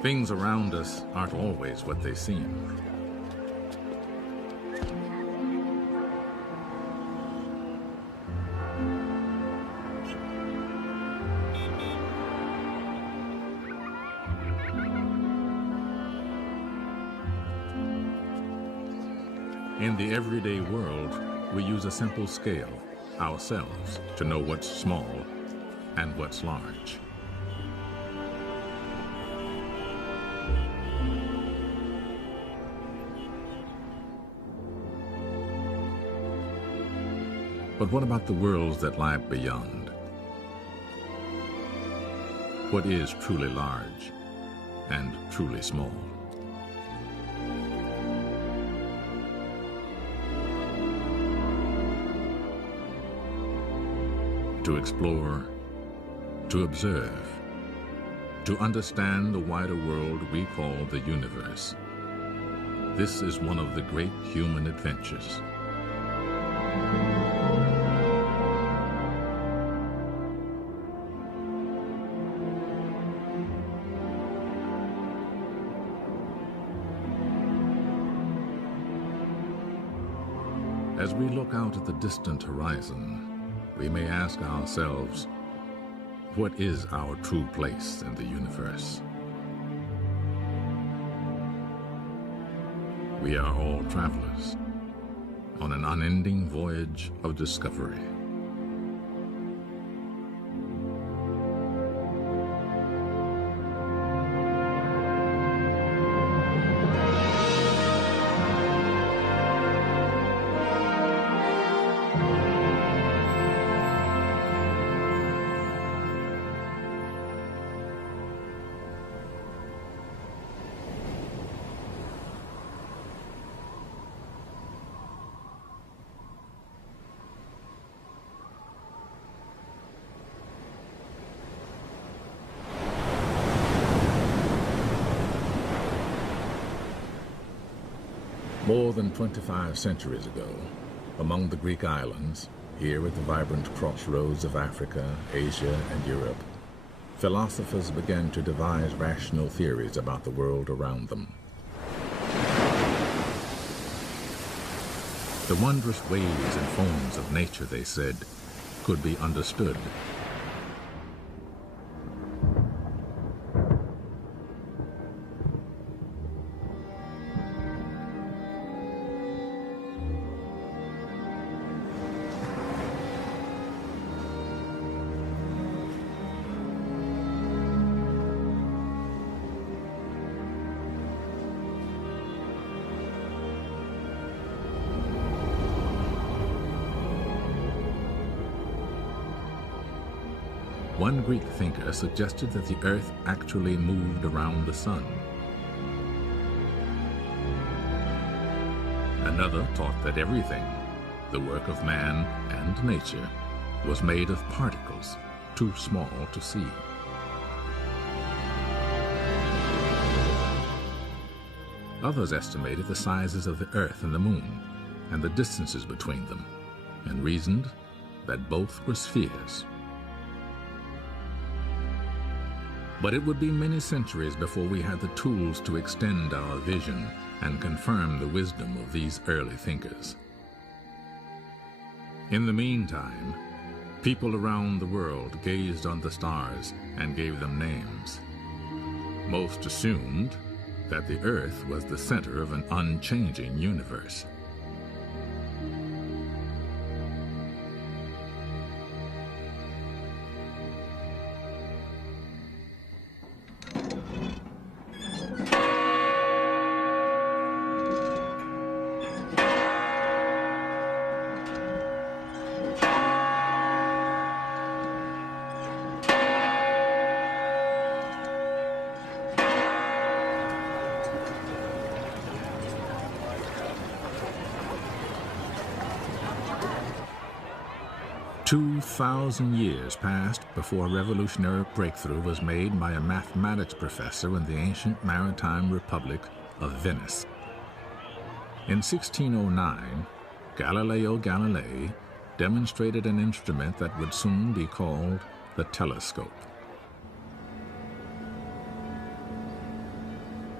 Things around us aren't always what they seem. In the everyday world, we use a simple scale, ourselves, to know what's small and what's large. But what about the worlds that lie beyond? What is truly large and truly small? To explore, to observe, to understand the wider world we call the universe. This is one of the great human adventures. As we look out at the distant horizon, we may ask ourselves, what is our true place in the universe? We are all travelers on an unending voyage of discovery. More than 25 centuries ago, among the Greek islands, here at the vibrant crossroads of Africa, Asia, and Europe, philosophers began to devise rational theories about the world around them. The wondrous ways and forms of nature, they said, could be understood. One Greek thinker suggested that the Earth actually moved around the sun. Another taught that everything, the work of man and nature, was made of particles too small to see. Others estimated the sizes of the Earth and the Moon and the distances between them, and reasoned that both were spheres. But it would be many centuries before we had the tools to extend our vision and confirm the wisdom of these early thinkers. In the meantime, people around the world gazed on the stars and gave them names. Most assumed that the Earth was the center of an unchanging universe. "2,000 years passed before a revolutionary breakthrough was made by a mathematics professor in the ancient maritime republic of Venice. In 1609, Galileo Galilei demonstrated an instrument that would soon be called the telescope.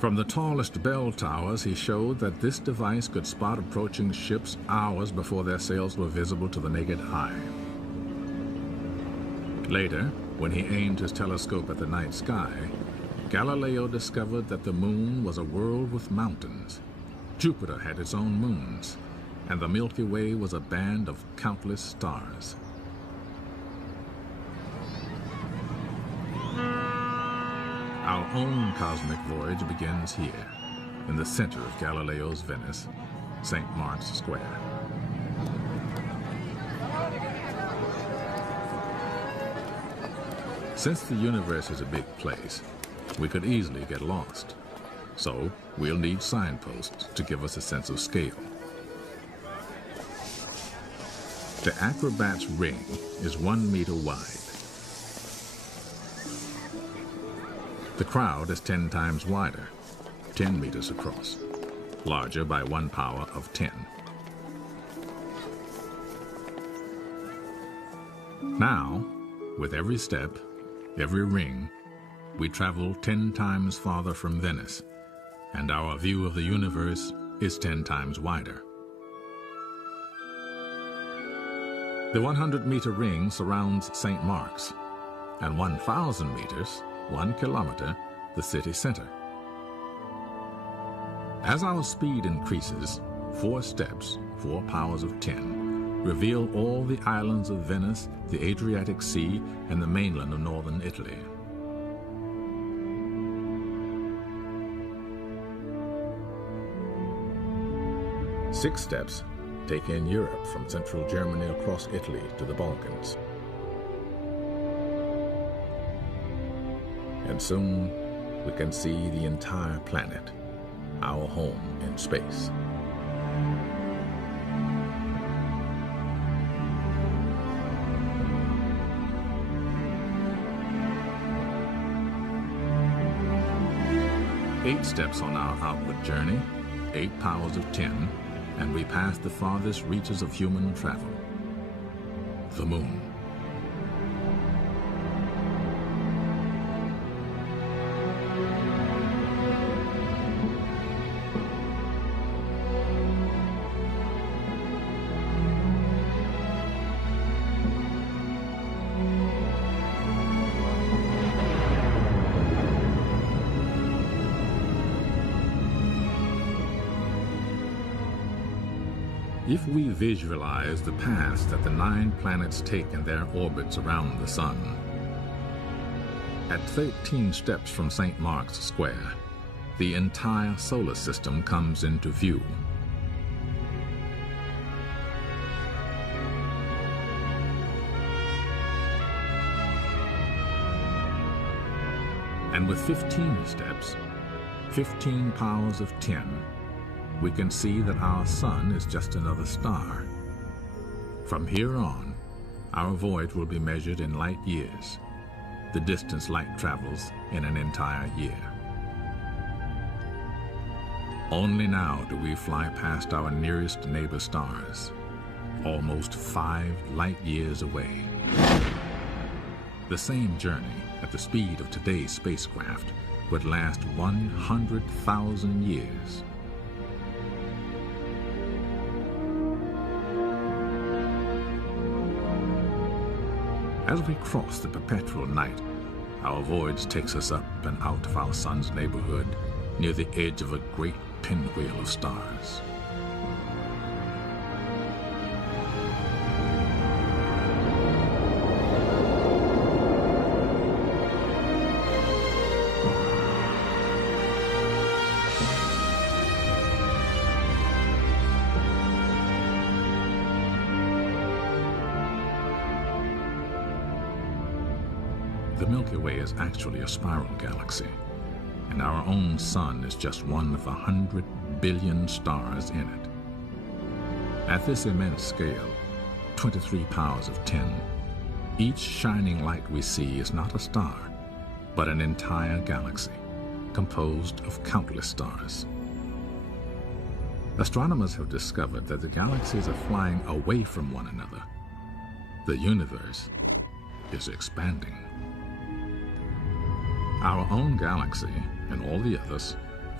From the tallest bell towers, he showed that this device could spot approaching ships hours before their sails were visible to the naked eye. Later, when he aimed his telescope at the night sky, Galileo discovered that the moon was a world with mountains. Jupiter had its own moons, and the Milky Way was a band of countless stars. Our own cosmic voyage begins here, in the center of Galileo's Venice, St. Mark's Square. Since the universe is a big place, we could easily get lost. So we'll need signposts to give us a sense of scale. The acrobat's ring is 1 meter wide. The crowd is 10 times wider, 10 meters across, larger by 1 power of 10. Now, with every step, every ring, we travel 10 times farther from Venice, and our view of the universe is 10 times wider. The 100-meter ring surrounds St. Mark's, and 1,000 meters, 1 kilometer, the city center. As our speed increases, 4 steps, 4 powers of 10, reveal all the islands of Venice, the Adriatic Sea, and the mainland of northern Italy. Six steps take in Europe from central Germany across Italy to the Balkans. And soon we can see the entire planet, our home in space. Eight steps on our outward journey, 8 powers of 10, and we pass the farthest reaches of human travel, the moon. If we visualize the paths that the 9 planets take in their orbits around the sun, at 13 steps from St. Mark's Square, the entire solar system comes into view. And with 15 steps, 15 powers of 10, we can see that our sun is just another star. From here on, our voyage will be measured in light years, the distance light travels in an entire year. Only now do we fly past our nearest neighbor stars, almost 5 light years away. The same journey at the speed of today's spacecraft would last 100,000 years. As we cross the perpetual night, our voyage takes us up and out of our sun's neighborhood near the edge of a great pinwheel of stars. The Milky Way is actually a spiral galaxy, and our own sun is just one of 100 billion stars in it. At this immense scale, 23 powers of 10, each shining light we see is not a star, but an entire galaxy, composed of countless stars. Astronomers have discovered that the galaxies are flying away from one another. The universe is expanding. Our own galaxy, and all the others,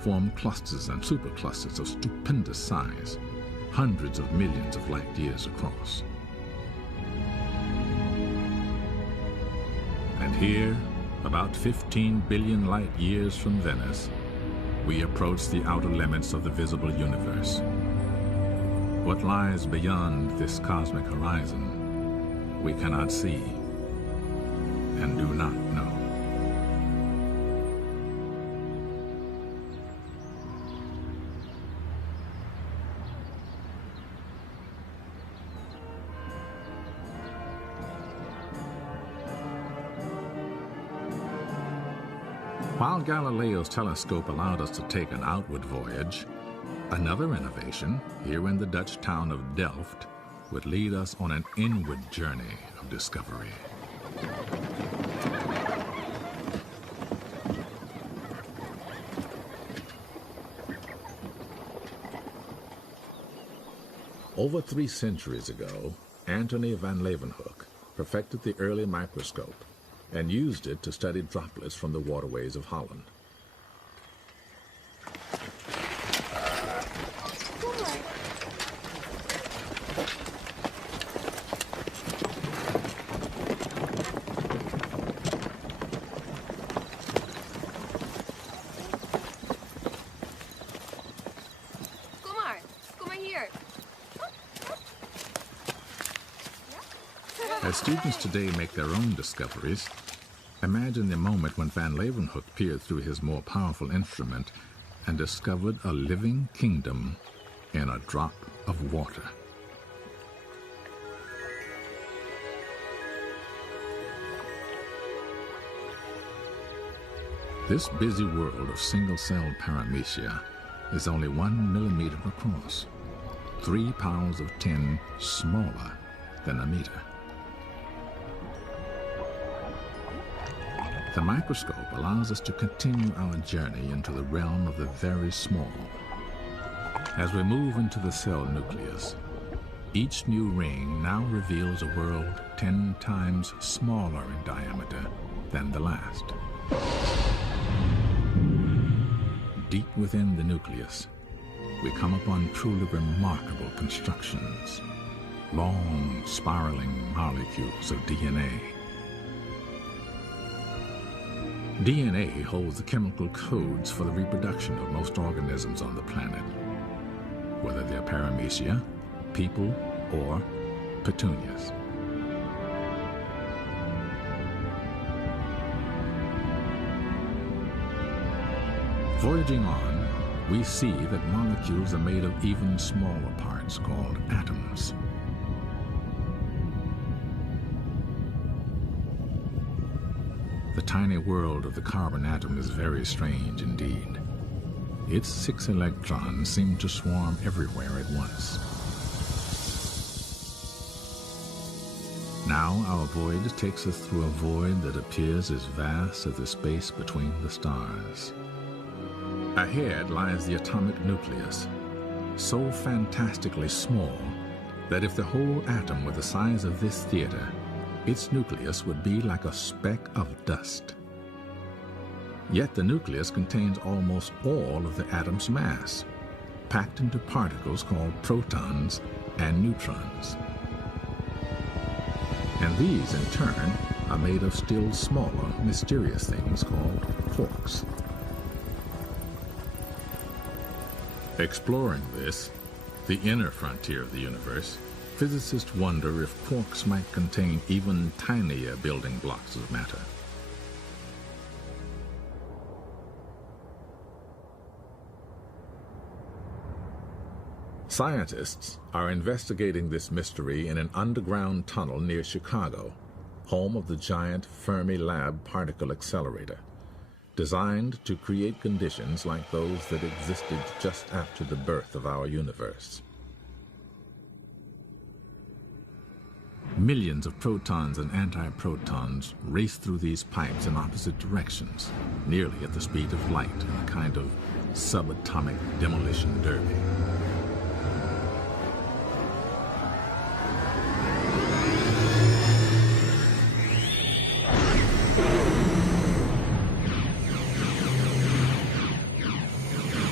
form clusters and superclusters of stupendous size, hundreds of millions of light years across. And here, about 15 billion light years from Venice, we approach the outer limits of the visible universe. What lies beyond this cosmic horizon, we cannot see and do not know. While Galileo's telescope allowed us to take an outward voyage, another innovation, here in the Dutch town of Delft, would lead us on an inward journey of discovery. Over 3 centuries ago, Antony van Leeuwenhoek perfected the early microscope and used it to study droplets from the waterways of Holland. As students today make their own discoveries, imagine the moment when Van Leeuwenhoek peered through his more powerful instrument and discovered a living kingdom in a drop of water. This busy world of single-celled paramecia is only 1 millimeter across, 3 powers of 10 smaller than a meter. The microscope allows us to continue our journey into the realm of the very small. As we move into the cell nucleus, each new ring now reveals a world 10 times smaller in diameter than the last. Deep within the nucleus, we come upon truly remarkable constructions, long spiraling molecules of DNA. DNA holds the chemical codes for the reproduction of most organisms on the planet, whether they're paramecia, people, or petunias. Voyaging on, we see that molecules are made of even smaller parts called atoms. The tiny world of the carbon atom is very strange indeed. Its 6 electrons seem to swarm everywhere at once. Now our voyage takes us through a void that appears as vast as the space between the stars. Ahead lies the atomic nucleus, so fantastically small that if the whole atom were the size of this theater, its nucleus would be like a speck of dust. Yet the nucleus contains almost all of the atom's mass, packed into particles called protons and neutrons. And these, in turn, are made of still smaller, mysterious things called quarks. Exploring this, the inner frontier of the universe, physicists wonder if quarks might contain even tinier building blocks of matter. Scientists are investigating this mystery in an underground tunnel near Chicago, home of the giant Fermi-Lab particle accelerator, designed to create conditions like those that existed just after the birth of our universe. Millions of protons and antiprotons race through these pipes in opposite directions, nearly at the speed of light in a kind of subatomic demolition derby.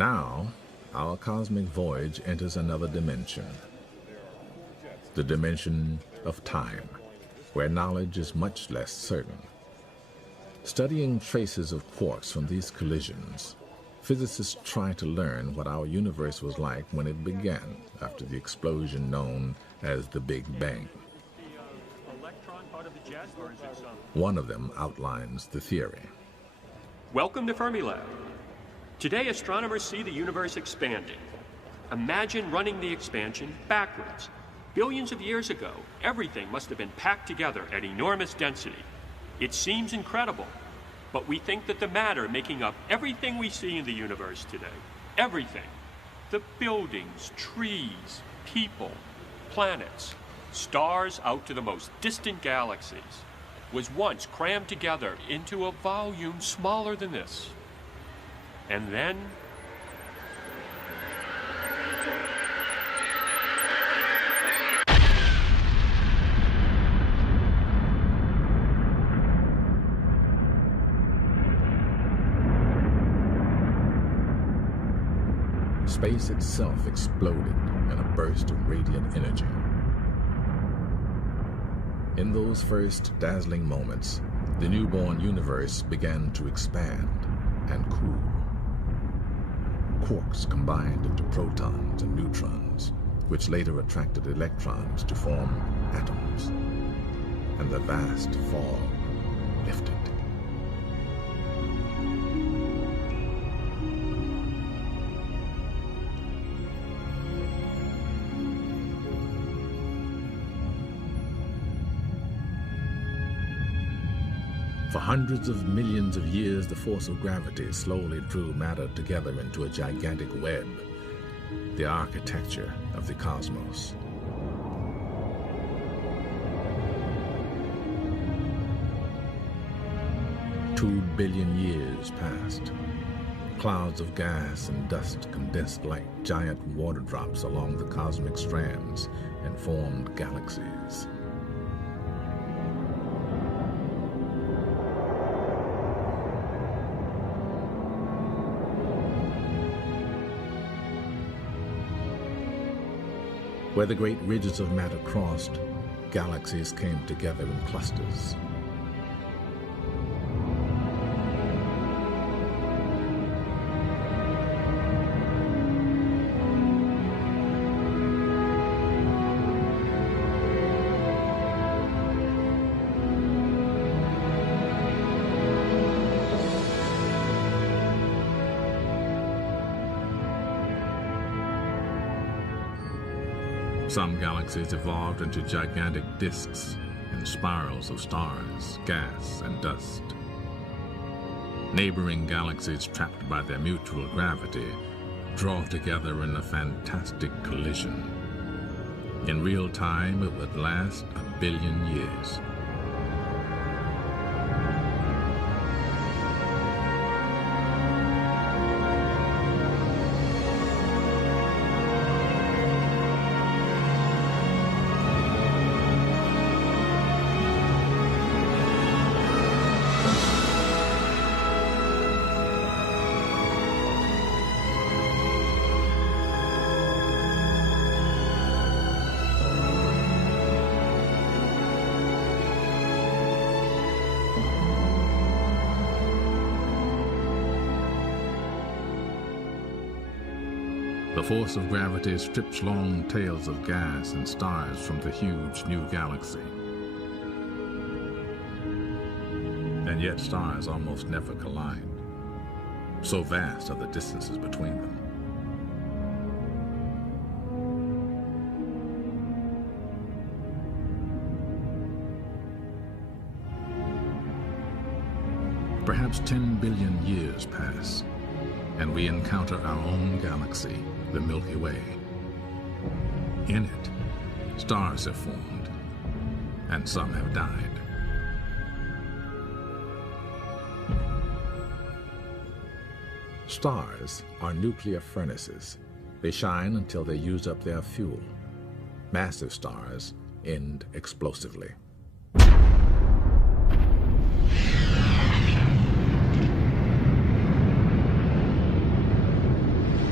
Now, our cosmic voyage enters another dimension, the dimension of time, where knowledge is much less certain. Studying traces of quarks from these collisions, physicists try to learn what our universe was like when it began after the explosion known as the Big Bang. One of them outlines the theory. Welcome to Fermilab. Today, astronomers see the universe expanding. Imagine running the expansion backwards. Billions of years ago, everything must have been packed together at enormous density. It seems incredible, but we think that the matter making up everything we see in the universe today, everything, the buildings, trees, people, planets, stars out to the most distant galaxies, was once crammed together into a volume smaller than this. And then space itself exploded in a burst of radiant energy. In those first dazzling moments, the newborn universe began to expand and cool. Quarks combined into protons and neutrons, which later attracted electrons to form atoms, and the vast fog lifted. For hundreds of millions of years, the force of gravity slowly drew matter together into a gigantic web, the architecture of the cosmos. Two billion years passed. Clouds of gas and dust condensed like giant water drops along the cosmic strands and formed galaxies. Where the great ridges of matter crossed, galaxies came together in clusters. Some galaxies evolved into gigantic disks and spirals of stars, gas, and dust. Neighboring galaxies, trapped by their mutual gravity, draw together in a fantastic collision. In real time, it would last 1 billion years. The force of gravity strips long tails of gas and stars from the huge new galaxy. And yet stars almost never collide. So vast are the distances between them. Perhaps 10 billion years pass, and we encounter our own galaxy, the Milky Way. In it, stars have formed, and some have died. Stars are nuclear furnaces. They shine until they use up their fuel. Massive stars end explosively.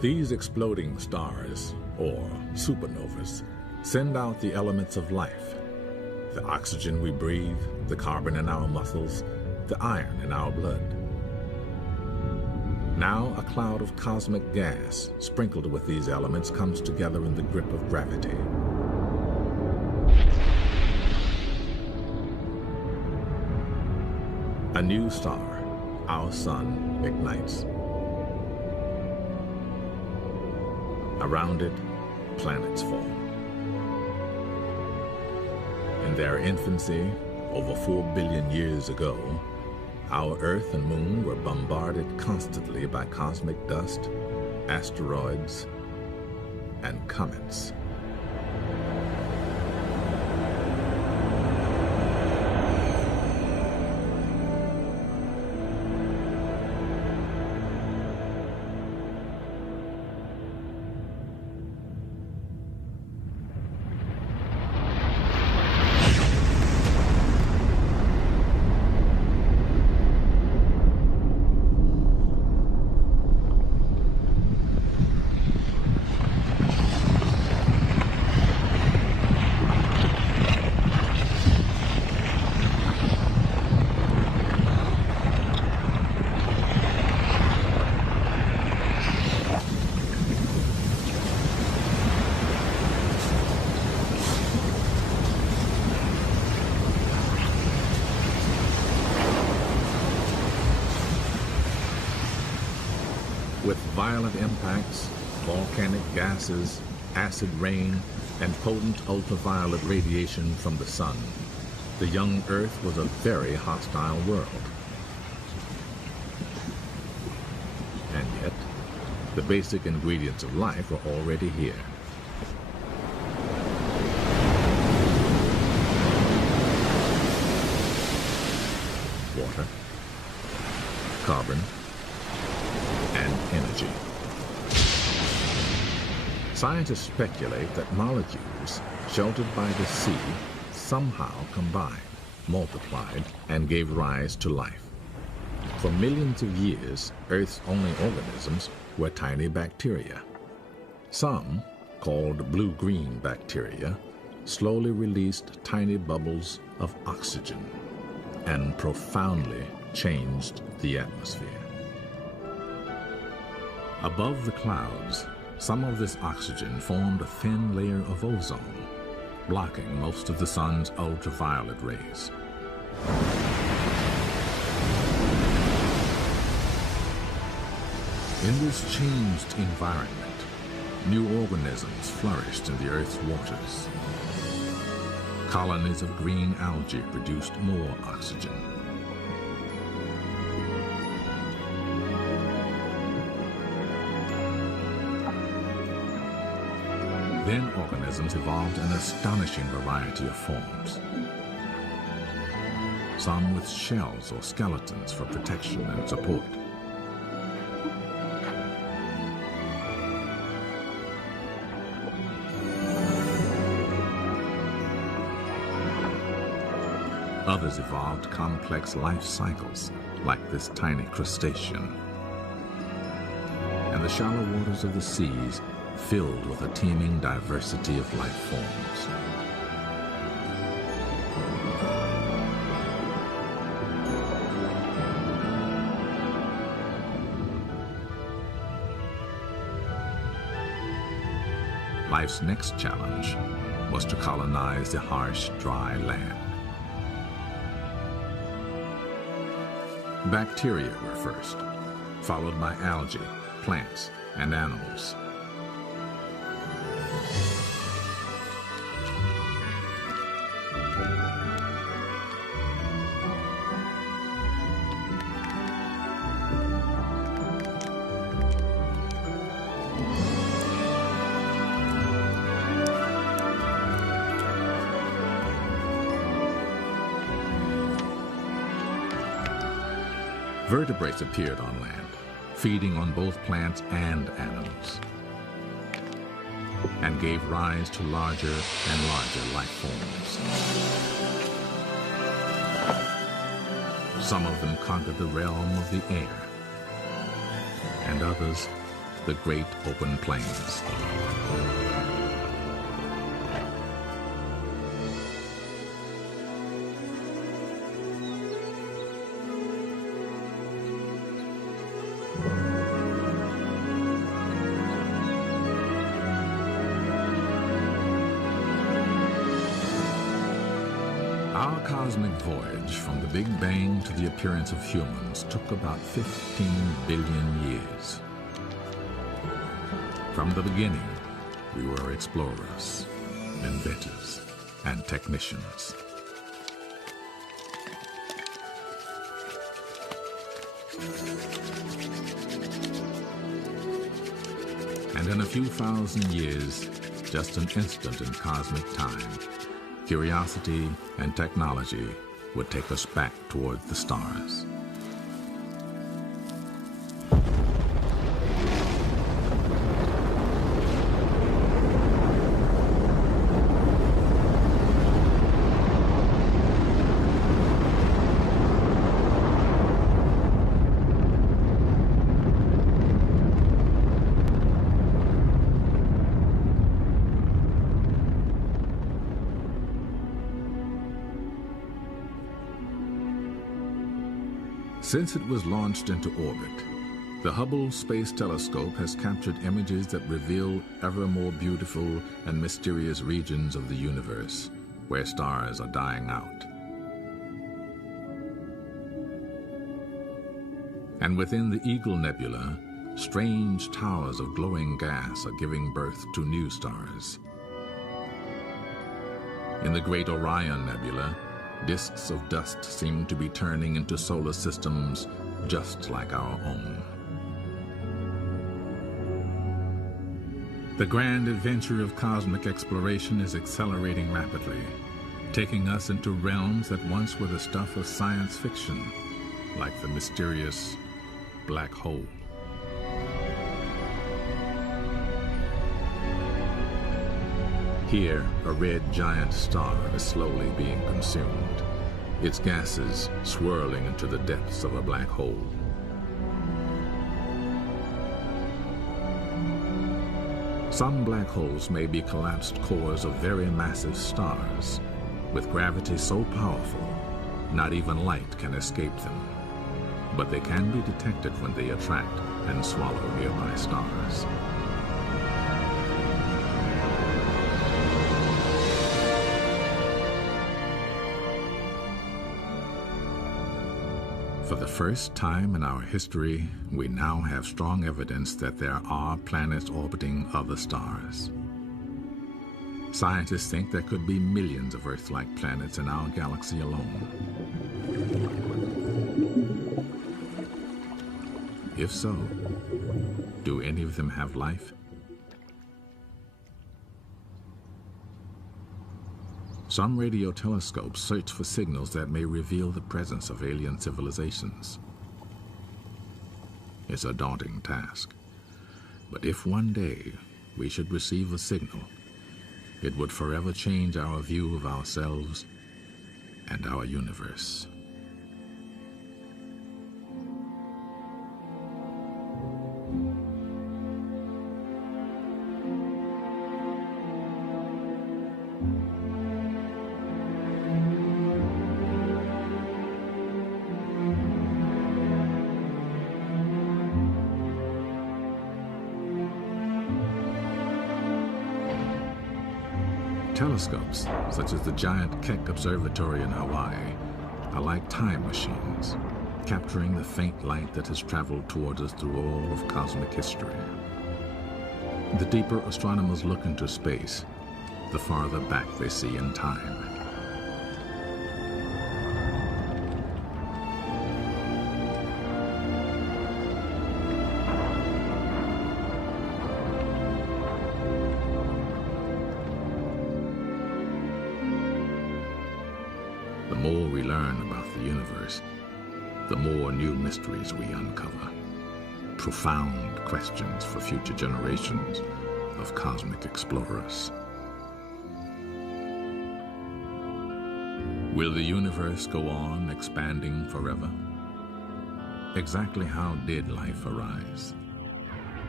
These exploding stars, or supernovas, send out the elements of life: the oxygen we breathe, the carbon in our muscles, the iron in our blood. Now a cloud of cosmic gas sprinkled with these elements comes together in the grip of gravity. A new star, our sun, ignites. Around it, planets form. In their infancy, over 4 billion years ago, our Earth and Moon were bombarded constantly by cosmic dust, asteroids, and comets. With violent impacts, volcanic gases, acid rain, and potent ultraviolet radiation from the sun, the young Earth was a very hostile world. And yet, the basic ingredients of life were already here. Water, carbon, and energy. Scientists speculate that molecules sheltered by the sea somehow combined, multiplied, and gave rise to life. For millions of years, Earth's only organisms were tiny bacteria. Some, called blue-green bacteria, slowly released tiny bubbles of oxygen and profoundly changed the atmosphere. Above the clouds, some of this oxygen formed a thin layer of ozone, blocking most of the sun's ultraviolet rays. In this changed environment, new organisms flourished in the Earth's waters. Colonies of green algae produced more oxygen. Then organisms evolved an astonishing variety of forms. Some with shells or skeletons for protection and support. Others evolved complex life cycles, like this tiny crustacean. And the shallow waters of the seas filled with a teeming diversity of life forms. Life's next challenge was to colonize the harsh, dry land. Bacteria were first, followed by algae, plants, and animals. Vertebrates appeared on land, feeding on both plants and animals, and gave rise to larger and larger life forms. Some of them conquered the realm of the air, and others the great open plains. Our cosmic voyage from the Big Bang to the appearance of humans took about 15 billion years. From the beginning, we were explorers, inventors, and technicians. And in a few thousand years, just an instant in cosmic time, curiosity and technology would take us back toward the stars. Since it was launched into orbit, the Hubble Space Telescope has captured images that reveal ever more beautiful and mysterious regions of the universe, where stars are dying out. And within the Eagle Nebula, strange towers of glowing gas are giving birth to new stars. In the Great Orion Nebula, disks of dust seem to be turning into solar systems just like our own. The grand adventure of cosmic exploration is accelerating rapidly, taking us into realms that once were the stuff of science fiction, like the mysterious black hole. Here, a red giant star is slowly being consumed, its gases swirling into the depths of a black hole. Some black holes may be collapsed cores of very massive stars, with gravity so powerful, not even light can escape them. But they can be detected when they attract and swallow nearby stars. For the first time in our history, we now have strong evidence that there are planets orbiting other stars. Scientists think there could be millions of Earth-like planets in our galaxy alone. If so, do any of them have life? Some radio telescopes search for signals that may reveal the presence of alien civilizations. It's a daunting task, but if one day we should receive a signal, it would forever change our view of ourselves and our universe. Telescopes, such as the giant Keck Observatory in Hawaii, are like time machines, capturing the faint light that has traveled towards us through all of cosmic history. The deeper astronomers look into space, the farther back they see in time. The more we learn about the universe, the more new mysteries we uncover. Profound questions for future generations of cosmic explorers. Will the universe go on expanding forever? Exactly how did life arise?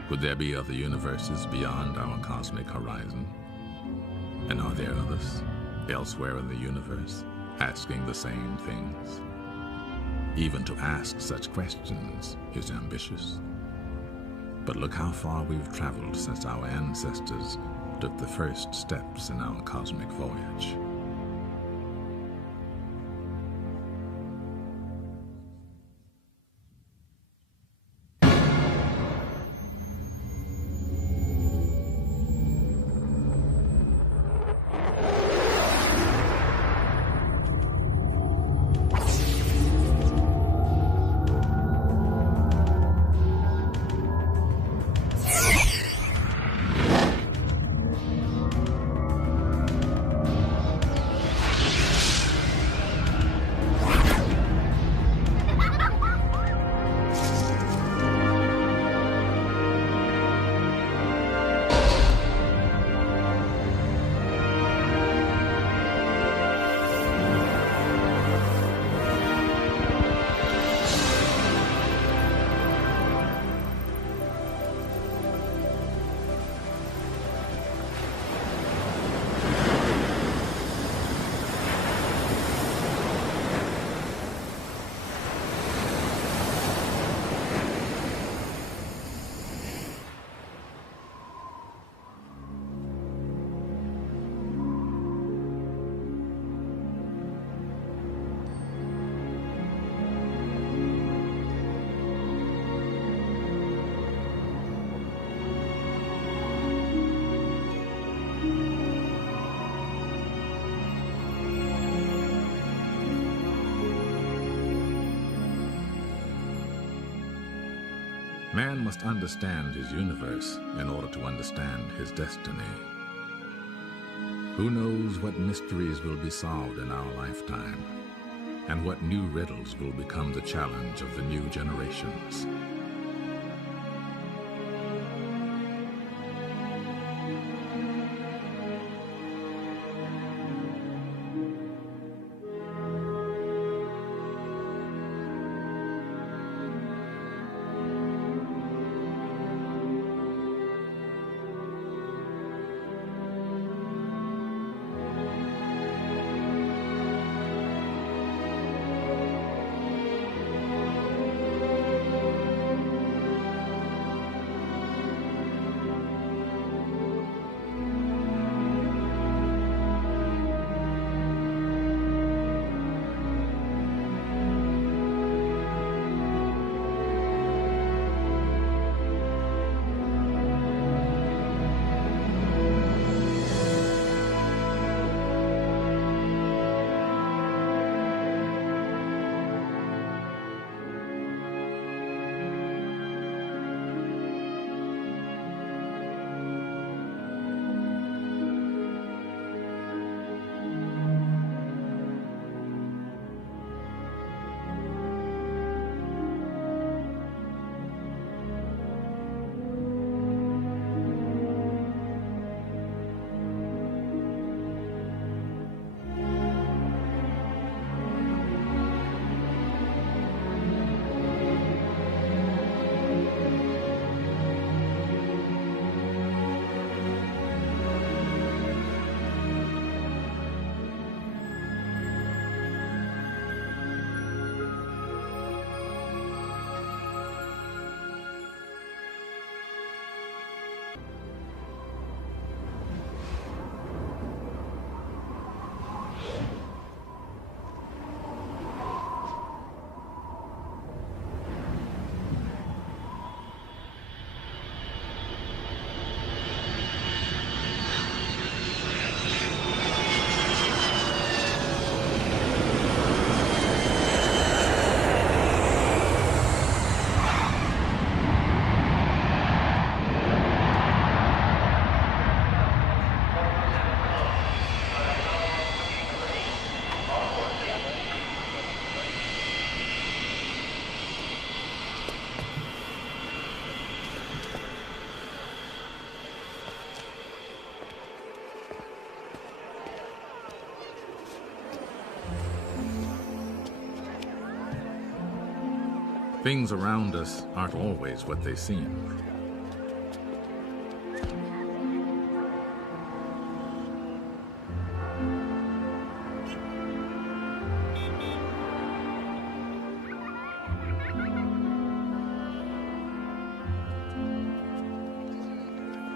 Could there be other universes beyond our cosmic horizon? And are there others elsewhere in the universe asking the same things? Even to ask such questions is ambitious. But look how far we've traveled since our ancestors took the first steps in our cosmic voyage. Man must understand his universe in order to understand his destiny. Who knows what mysteries will be solved in our lifetime, and what new riddles will become the challenge of the new generations. Things around us aren't always what they seem.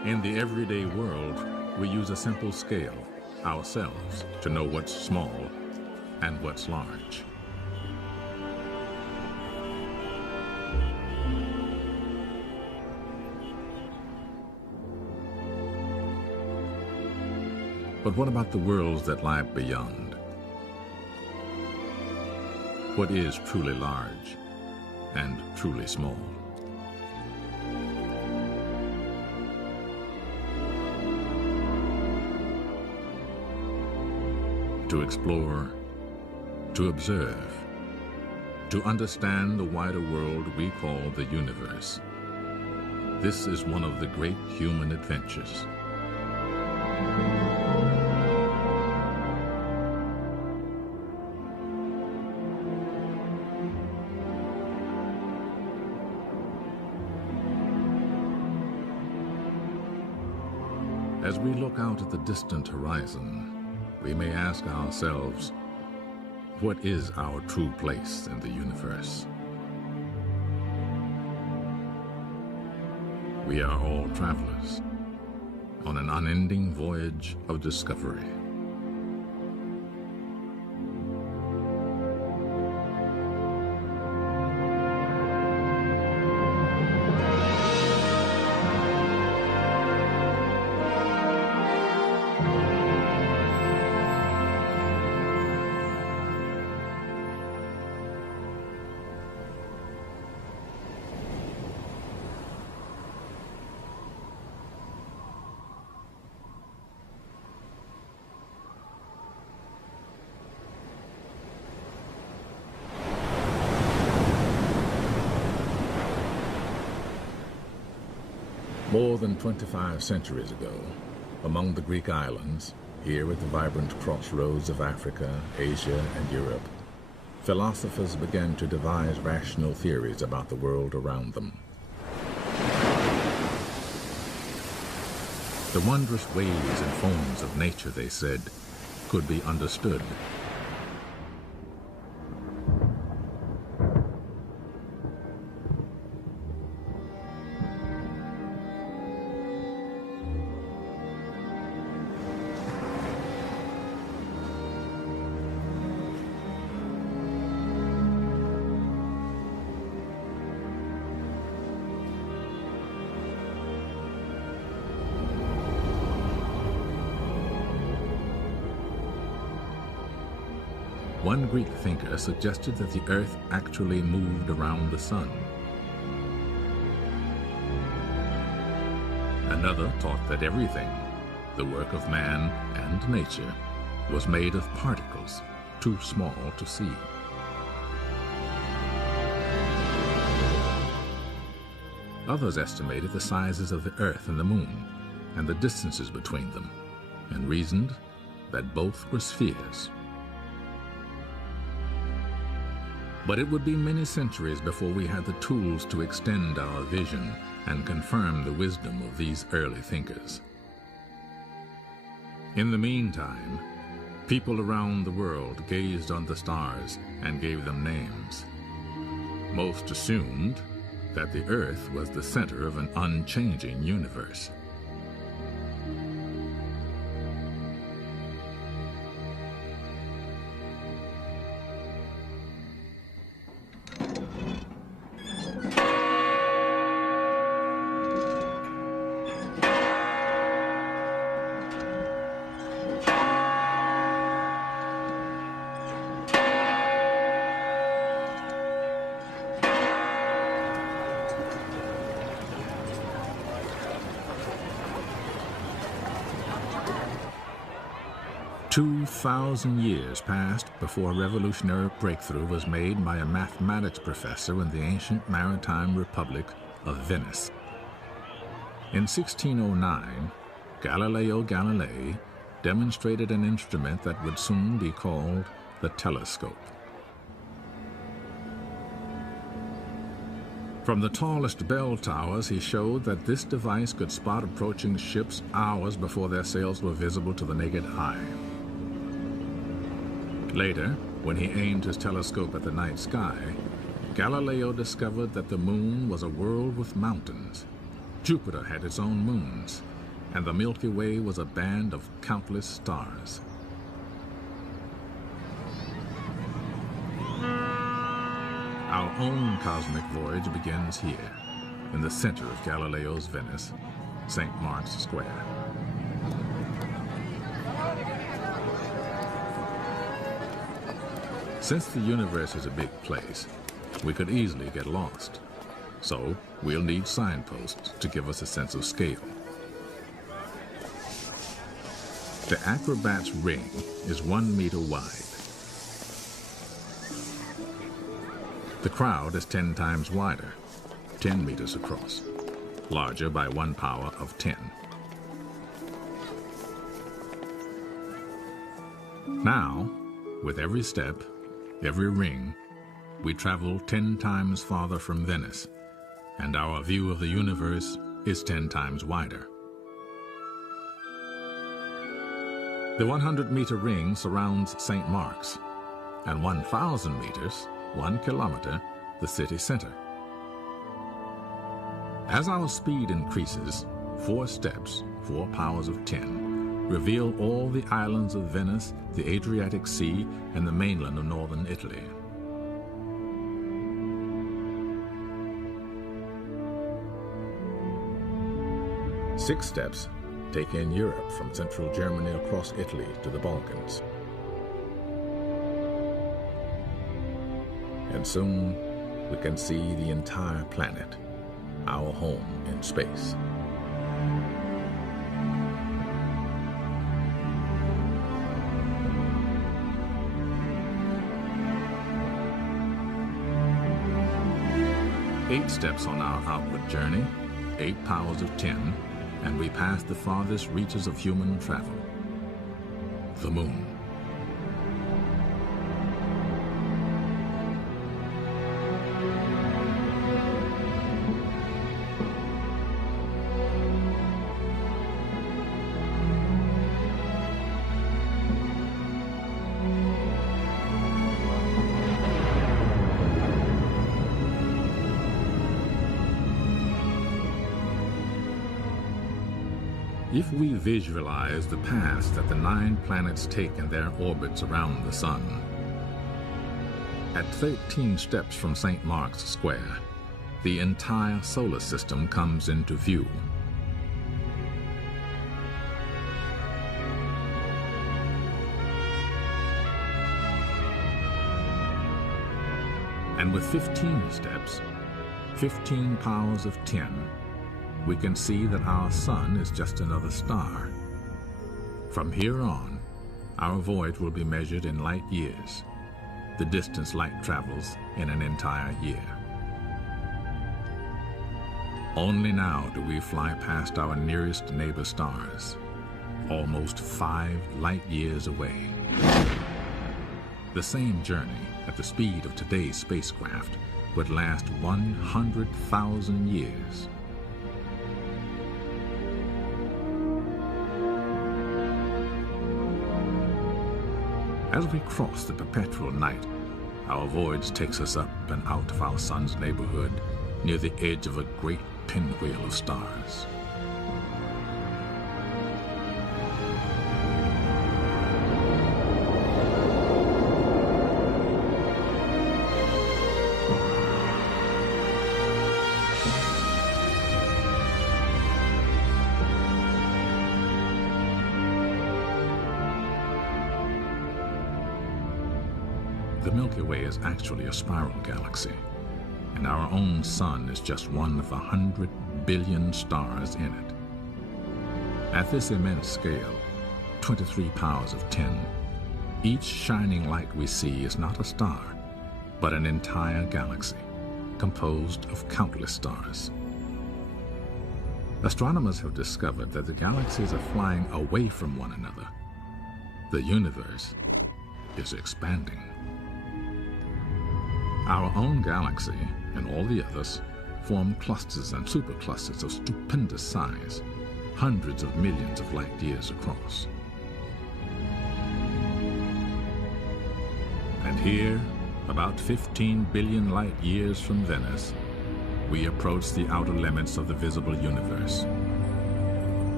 In the everyday world, we use a simple scale, ourselves, to know what's small and what's large. But what about the worlds that lie beyond? What is truly large and truly small? To explore, to observe, to understand the wider world we call the universe. This is one of the great human adventures. As we look out at the distant horizon, we may ask ourselves, what is our true place in the universe? We are all travelers on an unending voyage of discovery. More than 25 centuries ago, among the Greek islands, here at the vibrant crossroads of Africa, Asia, and Europe, philosophers began to devise rational theories about the world around them. The wondrous ways and forms of nature, they said, could be understood. One Greek thinker suggested that the Earth actually moved around the sun. Another taught that everything, the work of man and nature, was made of particles too small to see. Others estimated the sizes of the Earth and the Moon and the distances between them, and reasoned that both were spheres. But it would be many centuries before we had the tools to extend our vision and confirm the wisdom of these early thinkers. In the meantime, people around the world gazed on the stars and gave them names. Most assumed that the Earth was the center of an unchanging universe. "2,000 years passed before a revolutionary breakthrough was made by a mathematics professor in the ancient maritime republic of Venice. In 1609, Galileo Galilei demonstrated an instrument that would soon be called the telescope. From the tallest bell towers, he showed that this device could spot approaching ships hours before their sails were visible to the naked eye. Later, when he aimed his telescope at the night sky, Galileo discovered that the moon was a world with mountains. Jupiter had its own moons, and the Milky Way was a band of countless stars. Our own cosmic voyage begins here, in the center of Galileo's Venice, St. Mark's Square. Since the universe is a big place, we could easily get lost. So we'll need signposts to give us a sense of scale. The acrobat's ring is 1 meter wide. The crowd is 10 times wider, 10 meters across, larger by 1 power of 10. Now, with every step, every ring, we travel 10 times farther from Venice, and our view of the universe is 10 times wider. The 100-meter ring surrounds St. Mark's, and 1,000 meters, 1 kilometer, the city center. As our speed increases, 4 steps, 4 powers of 10, reveal all the islands of Venice, the Adriatic Sea, and the mainland of northern Italy. Six steps take in Europe from central Germany across Italy to the Balkans. And soon we can see the entire planet, our home in space. Eight steps on our outward journey, 8 powers of 10, and we pass the farthest reaches of human travel, the moon. If we visualize the paths that the 9 planets take in their orbits around the sun, at 13 steps from St. Mark's Square, the entire solar system comes into view. And with 15 steps, 15 powers of 10, we can see that our sun is just another star. From here on, our voyage will be measured in light years, the distance light travels in an entire year. Only now do we fly past our nearest neighbor stars, almost 5 light years away. The same journey at the speed of today's spacecraft would last 100,000 years. As we cross the perpetual night, our voyage takes us up and out of our sun's neighborhood near the edge of a great pinwheel of stars. The Milky Way is actually a spiral galaxy, and our own sun is just one of 100 billion stars in it. At this immense scale, 23 powers of 10, each shining light we see is not a star, but an entire galaxy, composed of countless stars. Astronomers have discovered that the galaxies are flying away from one another. The universe is expanding. Our own galaxy, and all the others, form clusters and superclusters of stupendous size, hundreds of millions of light years across. And here, about 15 billion light years from Venice, we approach the outer limits of the visible universe.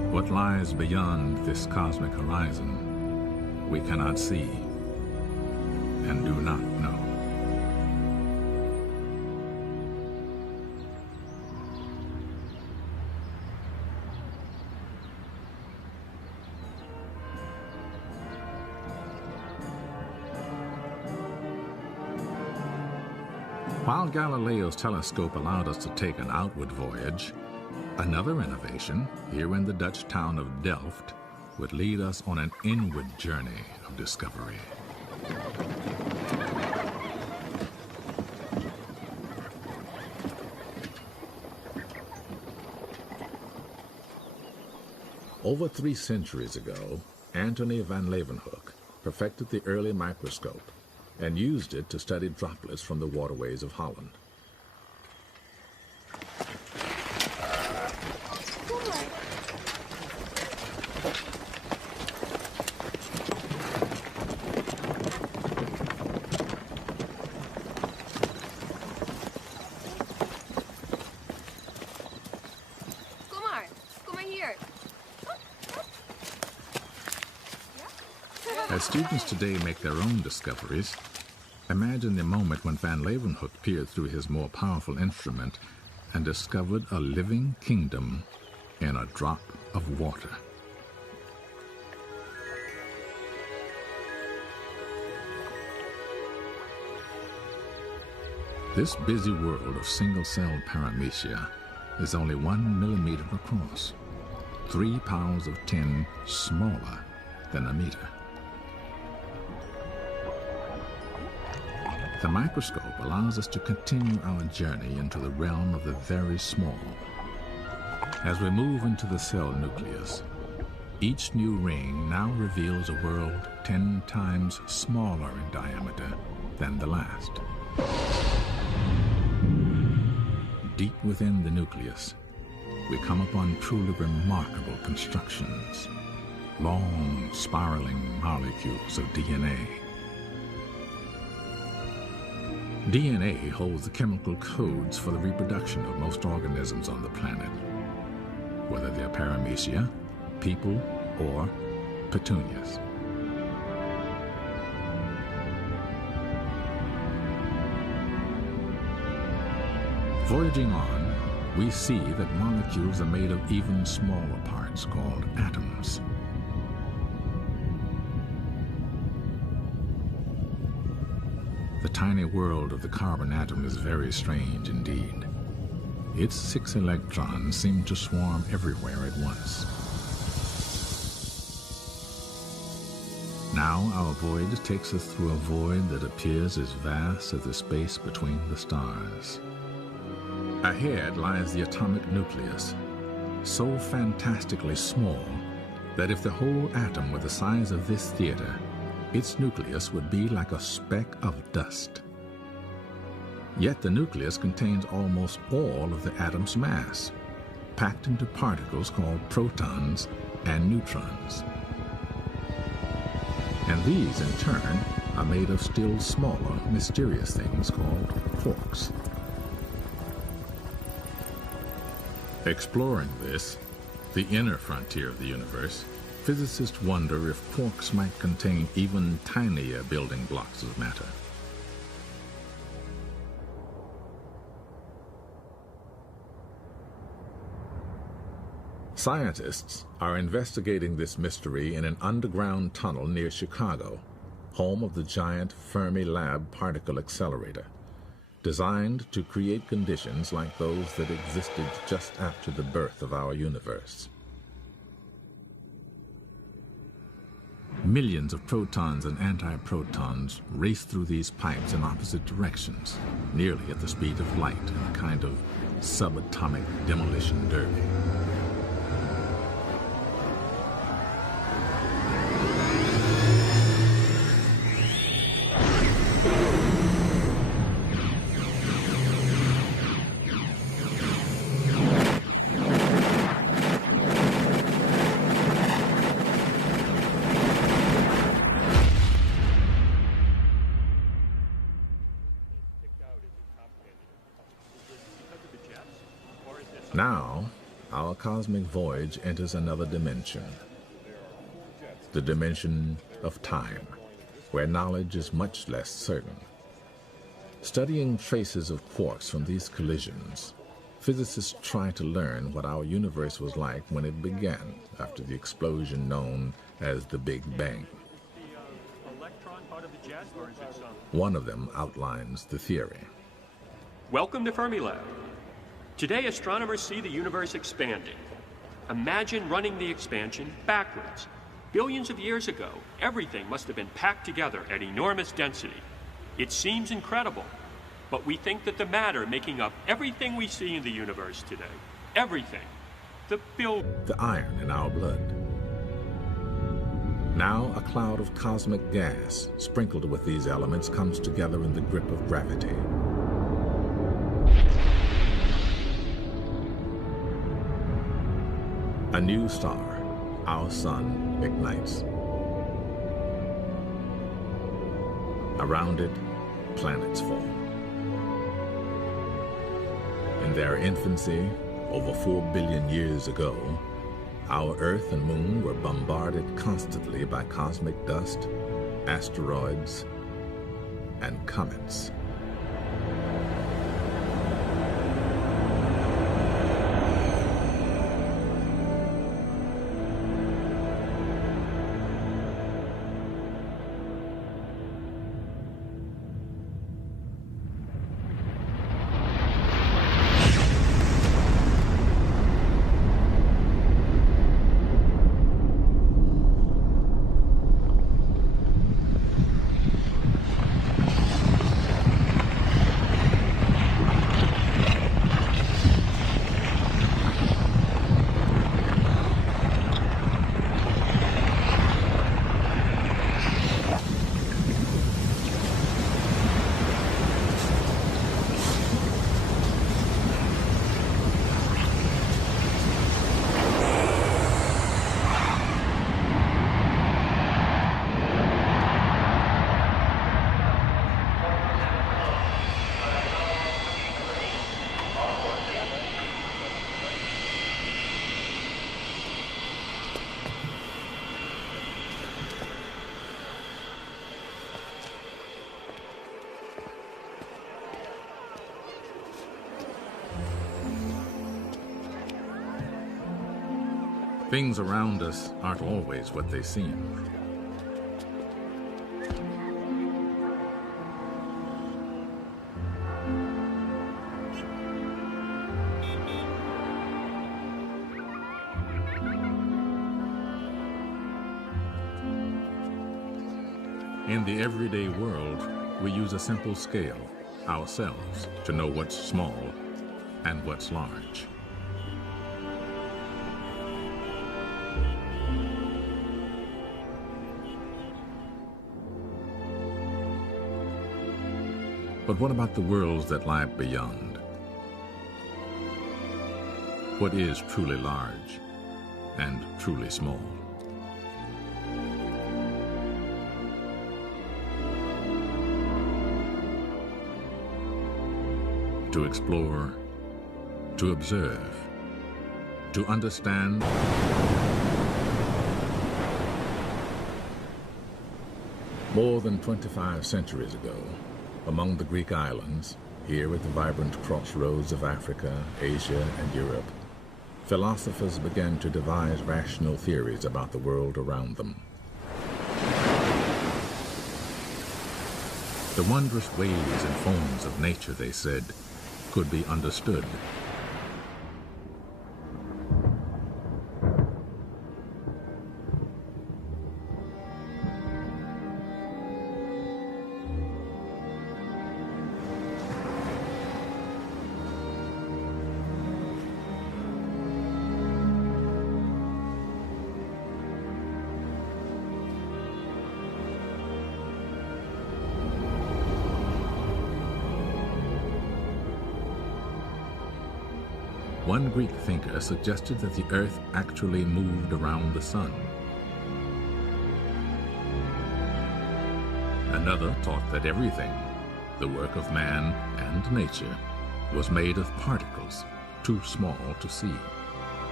What lies beyond this cosmic horizon, we cannot see and do not know. While Galileo's telescope allowed us to take an outward voyage, another innovation, here in the Dutch town of Delft, would lead us on an inward journey of discovery. Over 3 centuries ago, Antony van Leeuwenhoek perfected the early microscope and used it to study droplets from the waterways of Holland. As students today make their own discoveries, imagine the moment when Van Leeuwenhoek peered through his more powerful instrument and discovered a living kingdom in a drop of water. This busy world of single-celled paramecia is only 1 millimeter across, 3 powers of 10 smaller than a meter. The microscope allows us to continue our journey into the realm of the very small. As we move into the cell nucleus, each new ring now reveals a world 10 times smaller in diameter than the last. Deep within the nucleus, we come upon truly remarkable constructions, long spiraling molecules of DNA. DNA holds the chemical codes for the reproduction of most organisms on the planet, whether they're paramecia, people, or petunias. Voyaging on, we see that molecules are made of even smaller parts called atoms. The tiny world of the carbon atom is very strange indeed. Its 6 electrons seem to swarm everywhere at once. Now our voyage takes us through a void that appears as vast as the space between the stars. Ahead lies the atomic nucleus, so fantastically small that if the whole atom were the size of this theater, its nucleus would be like a speck of dust. Yet the nucleus contains almost all of the atom's mass, packed into particles called protons and neutrons. And these, in turn, are made of still smaller, mysterious things called quarks. Exploring this, the inner frontier of the universe, physicists wonder if quarks might contain even tinier building blocks of matter. Scientists are investigating this mystery in an underground tunnel near Chicago, home of the giant Fermi-Lab particle accelerator, designed to create conditions like those that existed just after the birth of our universe. Millions of protons and antiprotons race through these pipes in opposite directions, nearly at the speed of light in a kind of subatomic demolition derby. Now, our cosmic voyage enters another dimension, the dimension of time, where knowledge is much less certain. Studying traces of quarks from these collisions, physicists try to learn what our universe was like when it began after the explosion known as the Big Bang. One of them outlines the theory. Welcome to Fermilab. Today, astronomers see the universe expanding. Imagine running the expansion backwards. Billions of years ago, everything must have been packed together at enormous density. It seems incredible, but we think that the matter making up everything we see in the universe today, everything, the iron in our blood. Now a cloud of cosmic gas sprinkled with these elements comes together in the grip of gravity. A new star, our sun, ignites. Around it, planets form. In their infancy, over 4 billion years ago, our Earth and Moon were bombarded constantly by cosmic dust, asteroids, and comets. Things around us aren't always what they seem. In the everyday world, we use a simple scale, ourselves, to know what's small and what's large. But what about the worlds that lie beyond? What is truly large and truly small? To explore, to observe, to understand. More than 25 centuries ago, among the Greek islands, here at the vibrant crossroads of Africa, Asia, and Europe, philosophers began to devise rational theories about the world around them. The wondrous ways and forms of nature, they said, could be understood. One Greek thinker suggested that the Earth actually moved around the sun. Another taught that everything, the work of man and nature, was made of particles too small to see.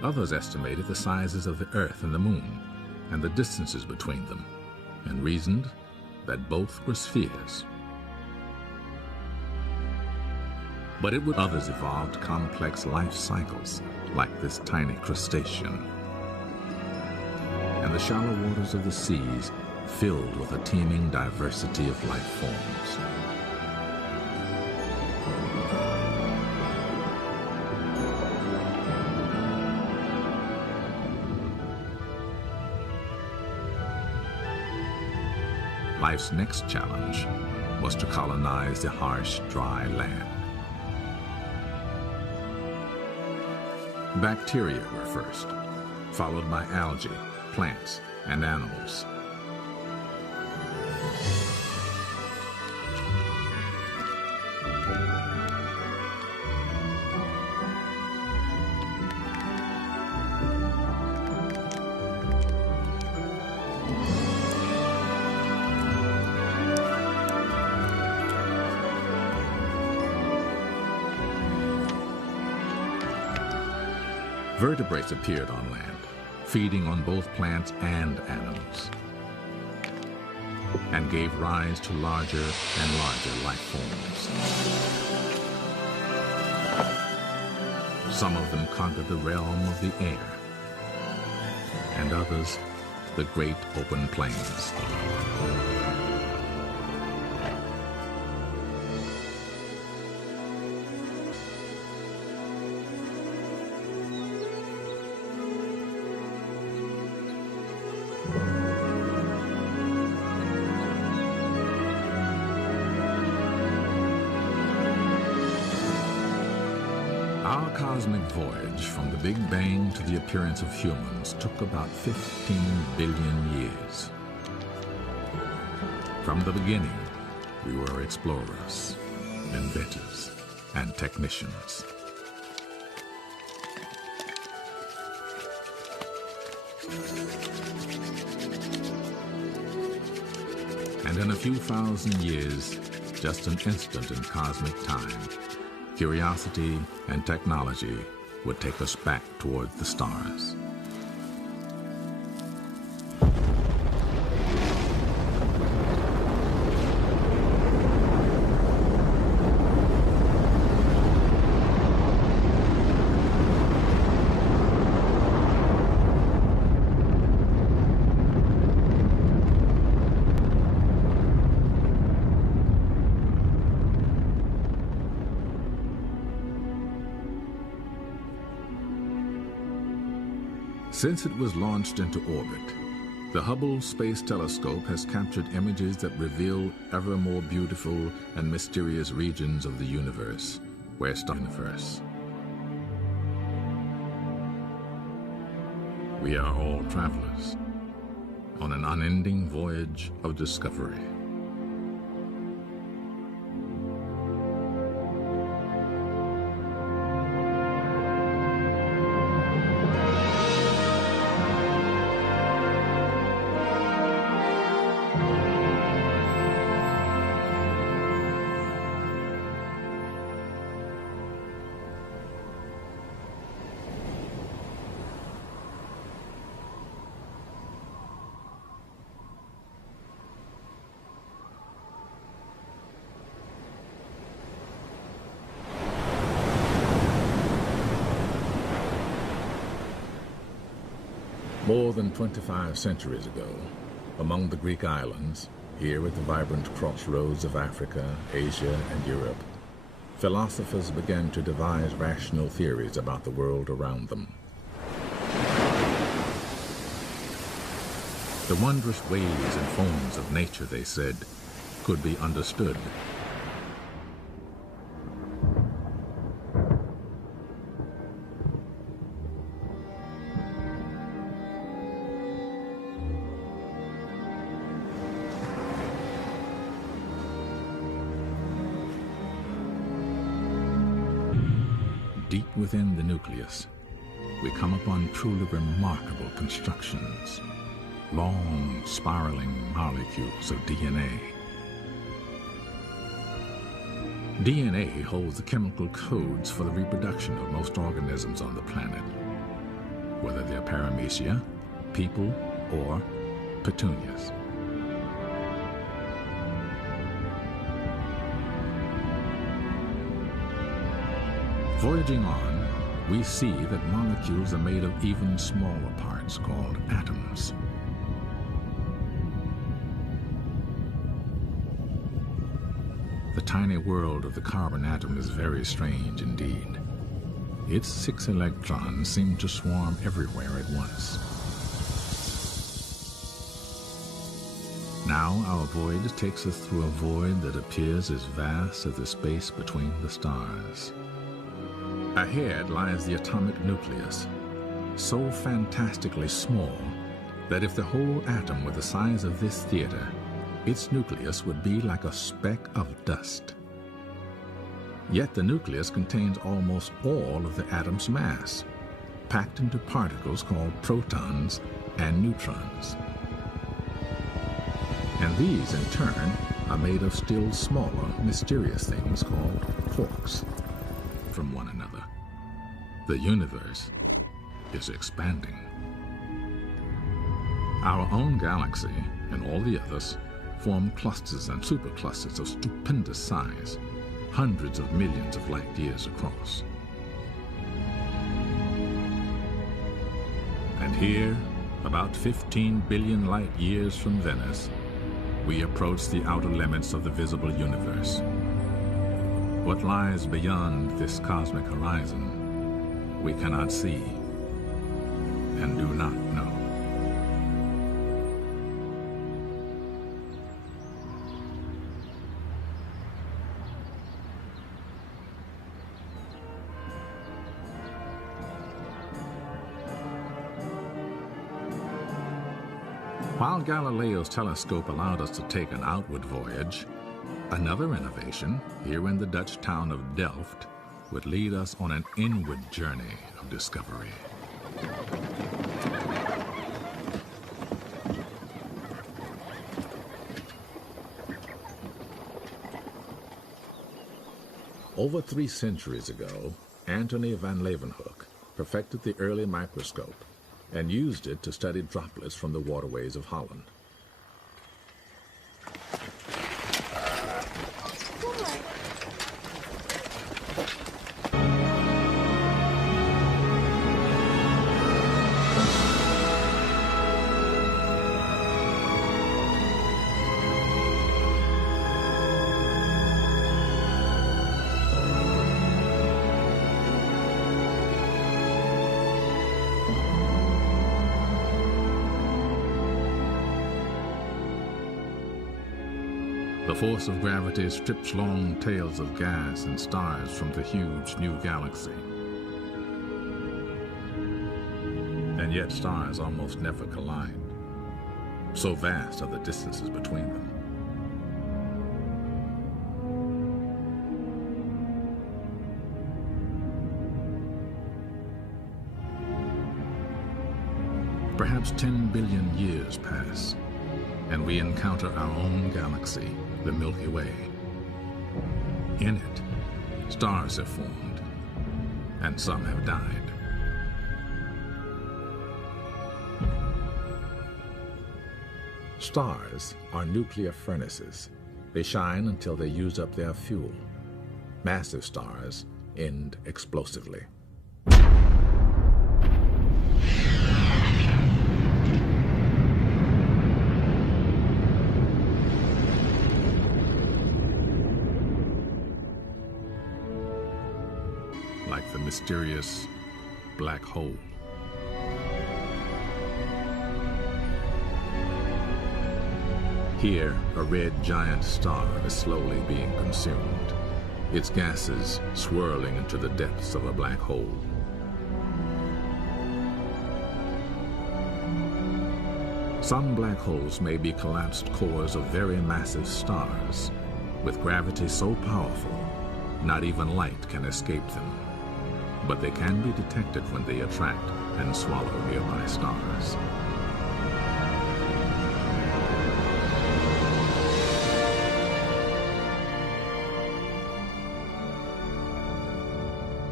Others estimated the sizes of the Earth and the Moon and the distances between them, and reasoned that both were spheres. But others evolved complex life cycles, like this tiny crustacean. And the shallow waters of the seas filled with a teeming diversity of life forms. Life's next challenge was to colonize the harsh, dry land. Bacteria were first, followed by algae, plants, and animals. Vertebrates appeared on land, feeding on both plants and animals, and gave rise to larger and larger life forms. Some of them conquered the realm of the air, and others the great open plains. Our cosmic voyage from the Big Bang to the appearance of humans took about 15 billion years. From the beginning, we were explorers, inventors, and technicians. And in a few thousand years, just an instant in cosmic time, curiosity and technology would take us back towards the stars. Since it was launched into orbit, the Hubble Space Telescope has captured images that reveal ever more beautiful and mysterious regions of the universe, We are all travelers on an unending voyage of discovery. More than 25 centuries ago, among the Greek islands, here at the vibrant crossroads of Africa, Asia, and Europe, philosophers began to devise rational theories about the world around them. The wondrous ways and forms of nature, they said, could be understood. Deep within the nucleus, we come upon truly remarkable constructions, long spiraling molecules of DNA. DNA holds the chemical codes for the reproduction of most organisms on the planet. whether they're paramecia, people, or petunias. Voyaging on, we see that molecules are made of even smaller parts called atoms. The tiny world of the carbon atom is very strange indeed. Its 6 electrons seem to swarm everywhere at once. Now our voyage takes us through a void that appears as vast as the space between the stars. Ahead lies the atomic nucleus, so fantastically small that if the whole atom were the size of this theater, its nucleus would be like a speck of dust. Yet the nucleus contains almost all of the atom's mass, packed into particles called protons and neutrons. And these, in turn, are made of still smaller, mysterious things called quarks from one another. The universe is expanding. Our own galaxy and all the others form clusters and superclusters of stupendous size, hundreds of millions of light years across. And here, about 15 billion light years from Venice, we approach the outer limits of the visible universe. What lies beyond this cosmic horizon, we cannot see and do not know. While Galileo's telescope allowed us to take an outward voyage, another innovation here in the Dutch town of Delft would lead us on an inward journey of discovery. Over 3 centuries ago, Antony van Leeuwenhoek perfected the early microscope and used it to study droplets from the waterways of Holland. The force of gravity strips long tails of gas and stars from the huge new galaxy. And yet stars almost never collide. So vast are the distances between them. Perhaps 10 billion years pass, and we encounter our own galaxy, the Milky Way. In it, stars have formed, and some have died. Stars are nuclear furnaces. They shine until they use up their fuel. Massive stars end explosively. Like the mysterious black hole. Here, a red giant star is slowly being consumed, its gases swirling into the depths of a black hole. Some black holes may be collapsed cores of very massive stars, with gravity so powerful, not even light can escape them. But they can be detected when they attract and swallow nearby stars.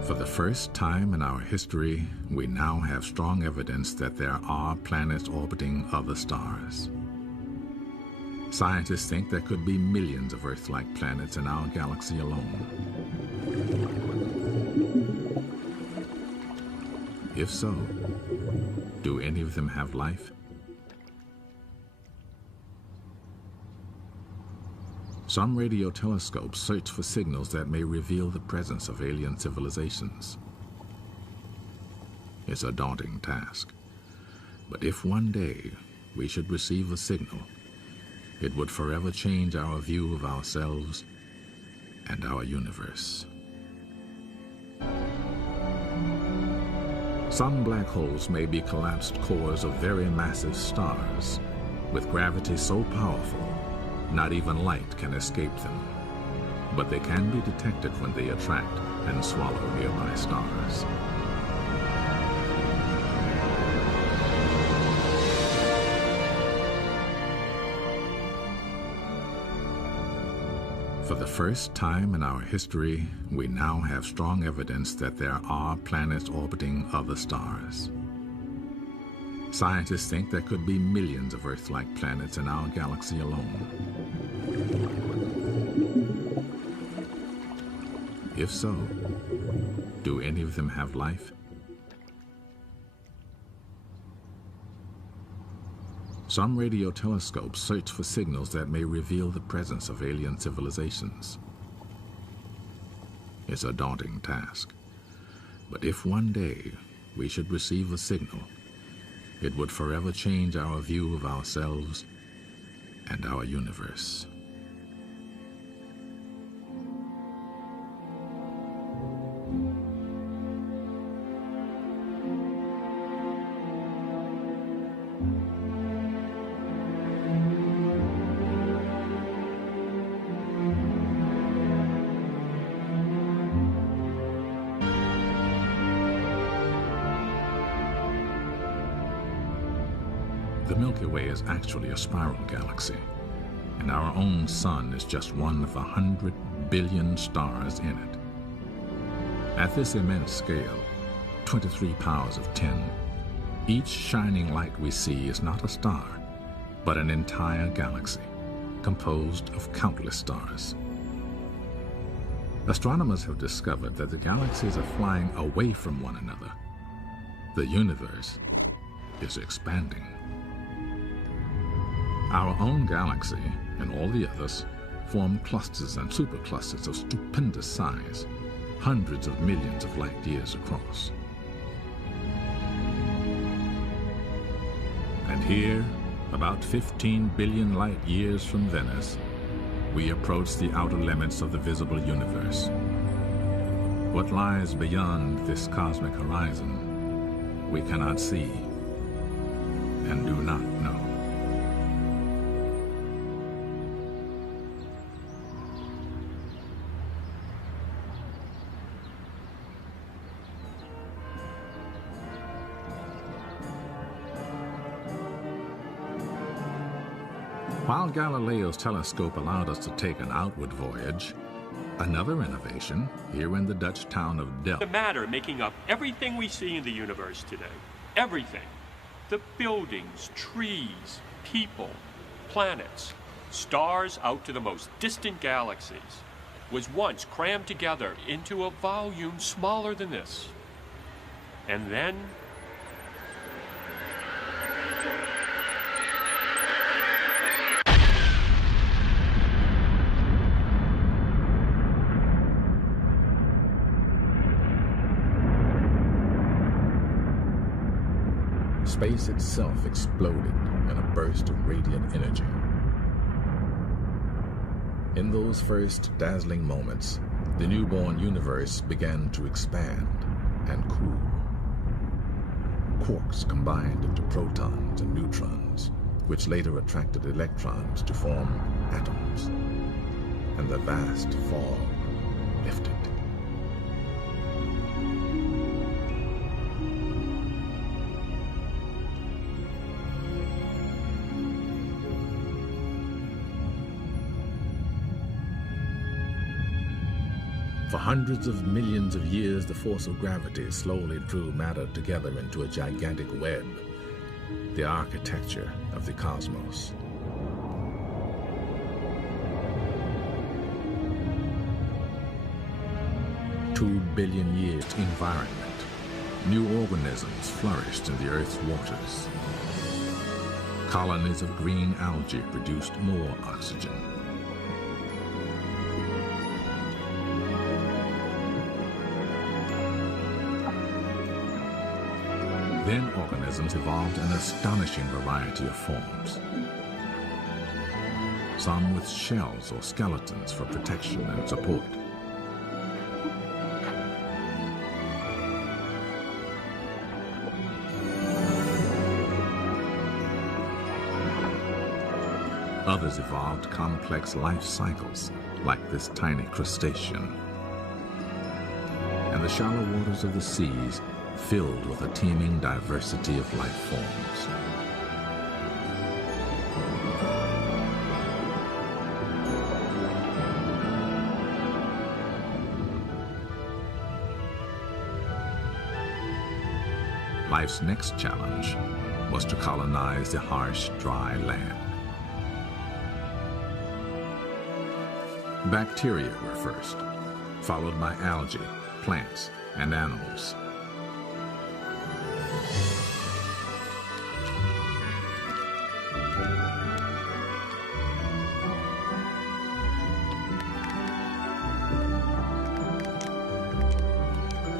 For the first time in our history, we now have strong evidence that there are planets orbiting other stars. Scientists think there could be millions of Earth-like planets in our galaxy alone. If so, do any of them have life? Some radio telescopes search for signals that may reveal the presence of alien civilizations. It's a daunting task. But if one day we should receive a signal, it would forever change our view of ourselves and our universe. Some black holes may be collapsed cores of very massive stars, with gravity so powerful not even light can escape them. But they can be detected when they attract and swallow nearby stars. For the first time in our history, we now have strong evidence that there are planets orbiting other stars. Scientists think there could be millions of Earth-like planets in our galaxy alone. If so, do any of them have life? Some radio telescopes search for signals that may reveal the presence of alien civilizations. It's a daunting task. But if one day we should receive a signal, it would forever change our view of ourselves and our universe. The Milky Way is actually a spiral galaxy, and our own sun is just one of 100 billion stars in it. At this immense scale, 23 powers of 10, each shining light we see is not a star, but an entire galaxy, composed of countless stars. Astronomers have discovered that the galaxies are flying away from one another. The universe is expanding. Our own galaxy, and all the others, form clusters and superclusters of stupendous size, hundreds of millions of light years across. And here, about 15 billion light years from Venice, we approach the outer limits of the visible universe. What lies beyond this cosmic horizon, we cannot see and do not know. While Galileo's telescope allowed us to take an outward voyage, another innovation here in the Dutch town of Delft. The matter making up everything we see in the universe today. Everything. The buildings, trees, people, planets, stars out to the most distant galaxies, was once crammed together into a volume smaller than this. And then space itself exploded in a burst of radiant energy. In those first dazzling moments, the newborn universe began to expand and cool. Quarks combined into protons and neutrons, which later attracted electrons to form atoms, and the vast fog lifted. For hundreds of millions of years, the force of gravity slowly drew matter together into a gigantic web, the architecture of the cosmos. Two billion years environment. New organisms flourished in the Earth's waters. Colonies of green algae produced more oxygen. Then organisms evolved an astonishing variety of forms. Some with shells or skeletons for protection and support. Others evolved complex life cycles, like this tiny crustacean. And the shallow waters of the seas filled with a teeming diversity of life forms. Life's next challenge was to colonize the harsh, dry land. Bacteria were first, followed by algae, plants, and animals.